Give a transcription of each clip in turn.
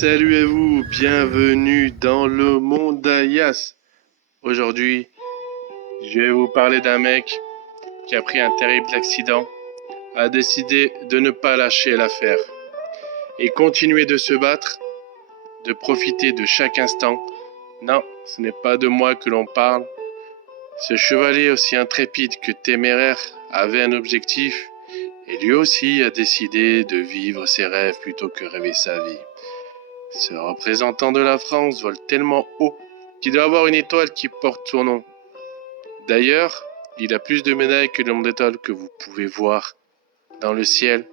Salut à vous, bienvenue dans le monde d'Ayas. Aujourd'hui, je vais vous parler d'un mec qui a pris un terrible accident, a décidé de ne pas lâcher l'affaire et continuer de se battre, de profiter de chaque instant. Non, ce n'est pas de moi que l'on parle. Ce chevalier aussi intrépide que téméraire avait un objectif et lui aussi a décidé de vivre ses rêves plutôt que rêver sa vie. Ce représentant de la France vole tellement haut qu'il doit avoir une étoile qui porte son nom. D'ailleurs, il a plus de médailles que le nombre d'étoiles que vous pouvez voir dans le ciel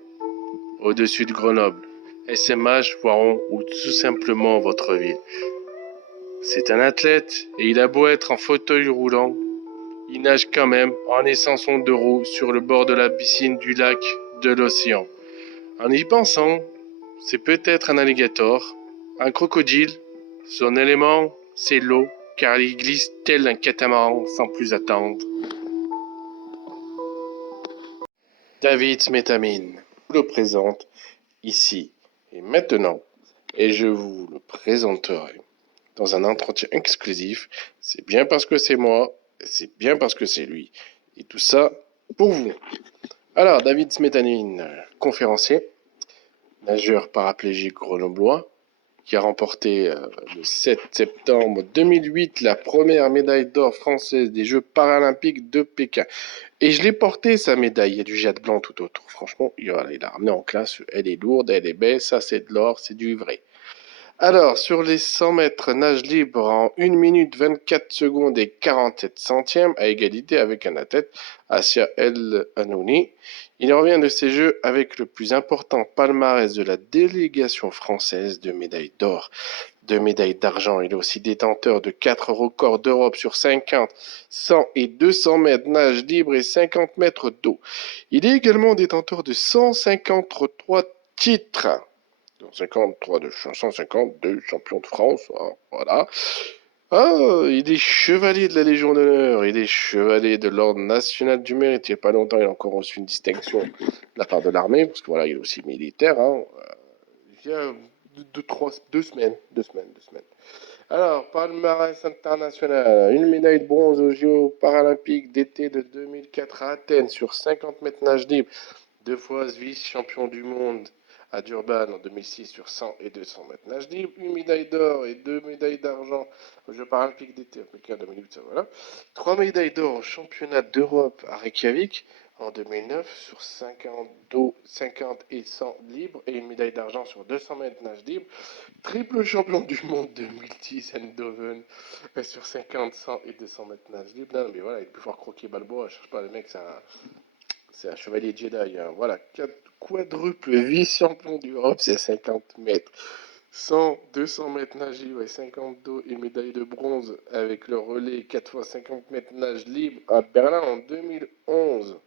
au-dessus de Grenoble, SMH, Voiron ou tout simplement votre ville. C'est un athlète et il a beau être en fauteuil roulant, il nage quand même en laissant son deux roues sur le bord de la piscine du lac de l'océan. En y pensant, c'est peut-être un alligator, un crocodile. Son élément, c'est l'eau, car il glisse tel un catamaran sans plus attendre. David Smetamine vous le présente ici et maintenant, et je vous le présenterai dans un entretien exclusif. C'est bien parce que c'est moi, et c'est bien parce que c'est lui. Et tout ça pour vous. Alors, David Smetamine, conférencier, nageur paraplégique grenoblois, qui a remporté le 7 septembre 2008 la première médaille d'or française des Jeux paralympiques de Pékin. Et je l'ai porté, sa médaille. Il y a du jade blanc tout autour. Franchement, il l'a ramené en classe. Elle est lourde, elle est belle. Ça, c'est de l'or, c'est du vrai. Alors, sur les 100 mètres nage libre en 1 minute 24 secondes et 47 centièmes, à égalité avec un athlète, Assia El Hanouni, il revient de ces Jeux avec le plus important palmarès de la délégation française de médailles d'or, de médailles d'argent. Il est aussi détenteur de 4 records d'Europe sur 50, 100 et 200 mètres nage libre et 50 mètres d'eau. Il est également détenteur de 153 titres. 152 champions de France, voilà. Il est chevalier de la Légion d'honneur, il est chevalier de l'Ordre national du mérite. Il n'y a pas longtemps, il a encore reçu une distinction de la part de l'armée, parce que voilà, il est aussi militaire. Il y a 2 semaines. Alors, palmarès international, une médaille de bronze aux Jeux paralympiques d'été de 2004 à Athènes sur 50 mètres nage libre, 2 fois vice-champion du monde à Durban en 2006 sur 100 et 200 mètres nage libre, une médaille d'or et 2 médailles d'argent aux Jeux paralympiques d'été à Pékin 2008, voilà. 3 médailles d'or au championnat d'Europe à Reykjavik en 2009 sur 50 et 100 libres et une médaille d'argent sur 200 mètres nage libre. Triple champion du monde 2010 Eindhoven sur 50, 100 et 200 mètres nage libre. Non, mais voilà, il peut faire croquer Balboa, je cherche pas, le mec, c'est un chevalier Jedi. Hein. Voilà, quadruple vice-champion d'Europe, c'est 50 mètres. 100, 200 mètres nage libre et 50 d'eau et médaille de bronze avec le relais 4 fois 50 mètres nage libre à Berlin en 2011.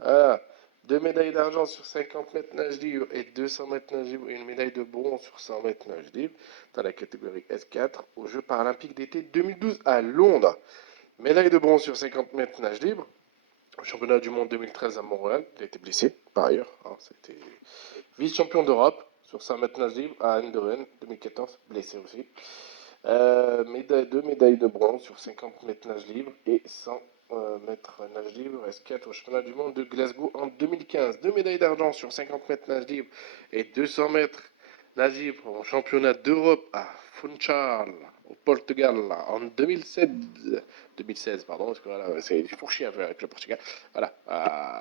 Ah, 2 médailles d'argent sur 50 mètres nage libre et 200 mètres nage libre et une médaille de bronze sur 100 mètres nage libre dans la catégorie S4 aux Jeux paralympiques d'été 2012 à Londres. Médaille de bronze sur 50 mètres nage libre au championnat du monde 2013 à Montréal. Il a été blessé par ailleurs. C'était vice-champion d'Europe sur 100 mètres nage libre à Eindhoven 2014, blessé aussi. 2 médailles de bronze sur 50 mètres nage libre et 100 mètres nage libre S4 au championnat du monde de Glasgow en 2015. 2 médailles d'argent sur 50 mètres nage libre et 200 mètres nage libre au championnat d'Europe à Funchal au Portugal en 2016, pardon, parce que voilà, c'est pour chier avec le Portugal. Voilà,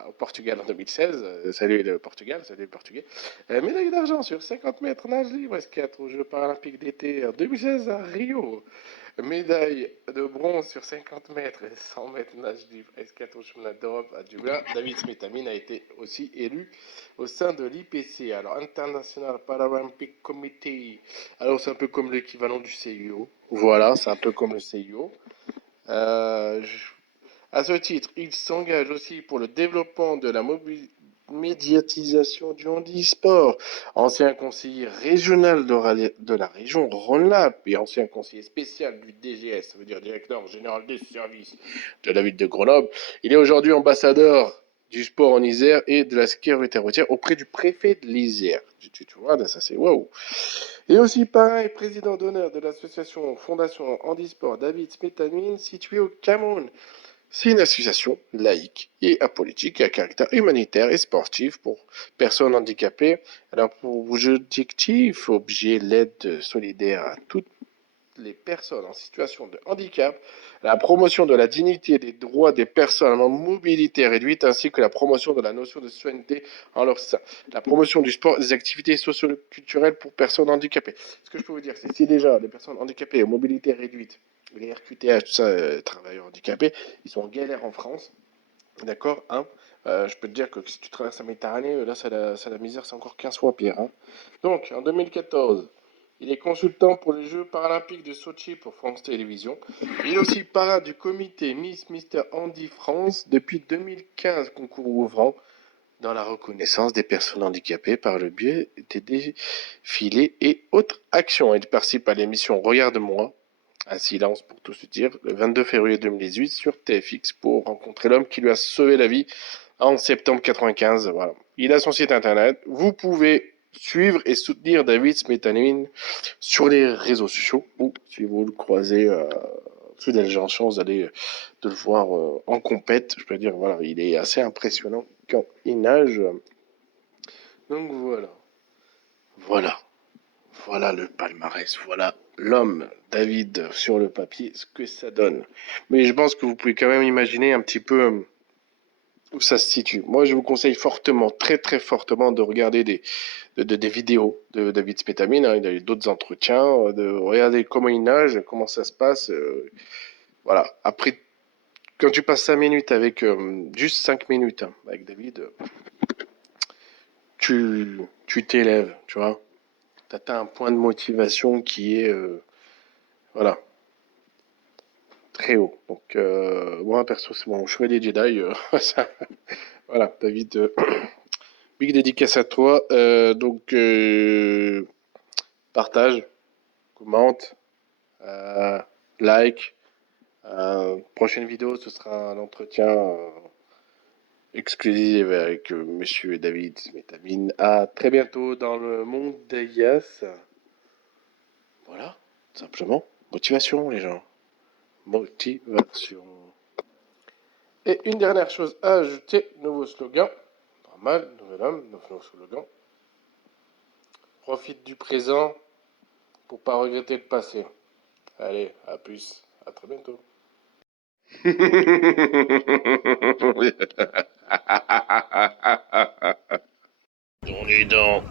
au Portugal en 2016. Salut le Portugal, salut le Portugais. Médaille d'argent sur 50 mètres nage libre S4 aux Jeux paralympiques d'été en 2016 à Rio. Médaille de bronze sur 50 mètres et 100 mètres nage libre S4 au championnat d'Europe à Dublin. David Smetamine a été aussi élu au sein de l'IPC, alors International Paralympic Committee. Alors c'est un peu comme l'équivalent du CIO. Voilà, c'est un peu comme le CIO. À ce titre, il s'engage aussi pour le développement de la médiatisation du handisport. Ancien conseiller régional de la région Rhône-Alpes et ancien conseiller spécial du DGS, ça veut dire directeur général des services de la ville de Grenoble. Il est aujourd'hui ambassadeur du sport en Isère et de la sécurité routière auprès du préfet de l'Isère. Tu vois, ça c'est waouh. Et aussi parrain et président d'honneur de l'association Fondation Handisport David Smetanine située au Cameroun. C'est une association laïque et apolitique à caractère humanitaire et sportif pour personnes handicapées. Alors pour objectif, l'aide solidaire à toutes les personnes en situation de handicap, la promotion de la dignité et des droits des personnes en mobilité réduite, ainsi que la promotion de la notion de citoyenneté en leur sein, la promotion du sport et des activités socio-culturelles pour personnes handicapées. Ce que je peux vous dire, c'est si déjà les personnes handicapées en mobilité réduite, les RQTH, tout ça, travailleurs handicapés, ils sont en galère en France, d'accord, hein. Je peux te dire que si tu traverses la Méditerranée, là, c'est la misère, c'est encore 15 fois pire, hein. Donc, en 2014, il est consultant pour les Jeux paralympiques de Sochi pour France Télévisions. Il est aussi parrain du comité Miss Mister Handy France depuis 2015, concours ouvrant dans la reconnaissance des personnes handicapées par le biais des défilés et autres actions. Il participe à l'émission Regarde-moi, un silence pour tout se dire, le 22 février 2018 sur TFX pour rencontrer l'homme qui lui a sauvé la vie en septembre 95. Voilà. Il a son site internet. Vous pouvez suivre et soutenir David Smetanine sur les réseaux sociaux ou si vous le croisez, si vous avez la chance d'aller de le voir en compète, je peux dire voilà, il est assez impressionnant quand il nage. Donc voilà, voilà le palmarès, voilà l'homme David sur le papier, ce que ça donne. Mais je pense que vous pouvez quand même imaginer un petit peu où ça se situe. Moi, je vous conseille fortement, très très fortement, de regarder des vidéos de David Spétamine. Hein. Il a eu d'autres entretiens, de regarder comment il nage, comment ça se passe. Voilà. Après, quand tu passes 5 minutes avec, juste 5 minutes hein, avec David, tu t'élèves, tu vois. Tu atteins un point de motivation qui est, voilà, très haut. Donc, moi, perso, c'est mon chevalier Jedi. Voilà, David, big dédicace à toi. Donc, partage, commente, euh, like. Prochaine vidéo, ce sera un entretien exclusif avec Monsieur David Smetamine. À très bientôt dans le monde d'Elias. Voilà, simplement. Motivation, les gens. Motivation. Et une dernière chose à ajouter, nouveau slogan. Normal, nouvel homme, nouveau slogan. Profite du présent pour pas regretter le passé. Allez, à plus, à très bientôt. Dans les dents.